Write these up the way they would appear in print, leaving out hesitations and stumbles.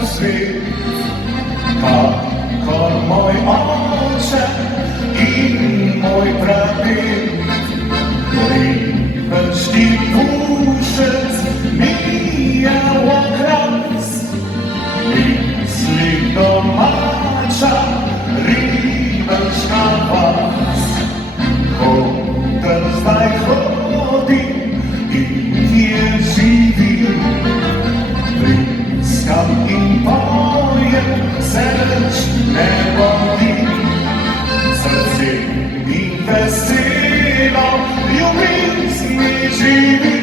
w swych, kakor mój ojcze i mój pradziad. Rybelski puszec mijało kras, myśli do macza rybelska was. Hotel zdaj chodzi i nie żywi, bliskam im powiem, serc nie boli. Serce mi wesylo, ljubizny živi,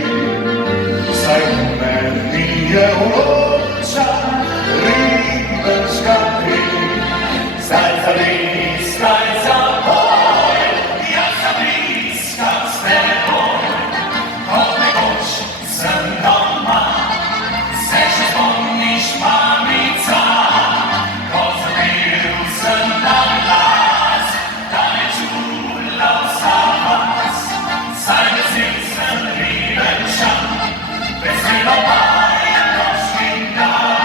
saj meni je vroča ribelska kri. Zdaj za bliskaj za boj, jaz za bliska s teboj. Od nekoč sem doma, se še spomniš, mamica, ko zabil sem na glas, da je čula vsa vas. Saj vesel sem Ribelčan, veselo pa je nočnim dan.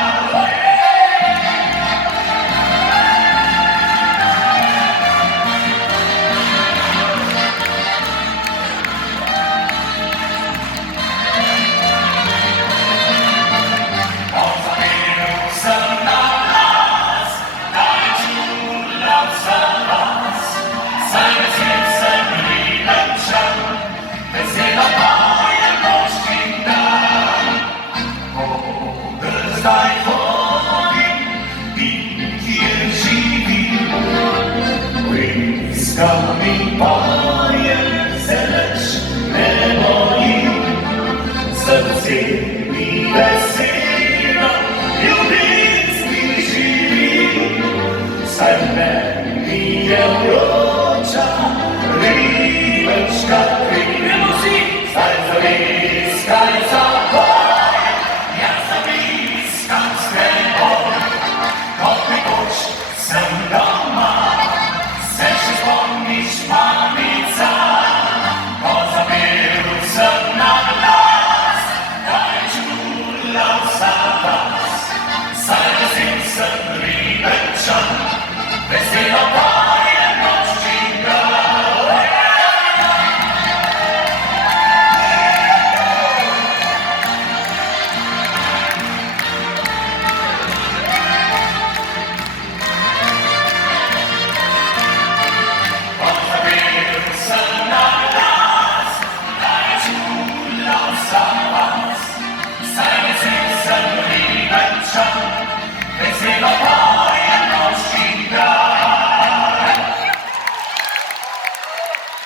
Pozabil sem na glas, da je čula vsa vas. Saj vesel sem Ribelčan, veselo pa je nočnim dan. Zdaj hodim in kjer živim, bliskam in pojem, se več ne bojim. Srce mi veselo, ljubezni živim, saj meni je vroča ribelska kri. Zdaj za bliskaj za boj, jaz za bliskam s teboj. Kot nekoč sem doma, se še spomniš, mamica, ko zabil sem na glas, da je čula vsa vas. Saj vesel sem Ribelčan, veselo pa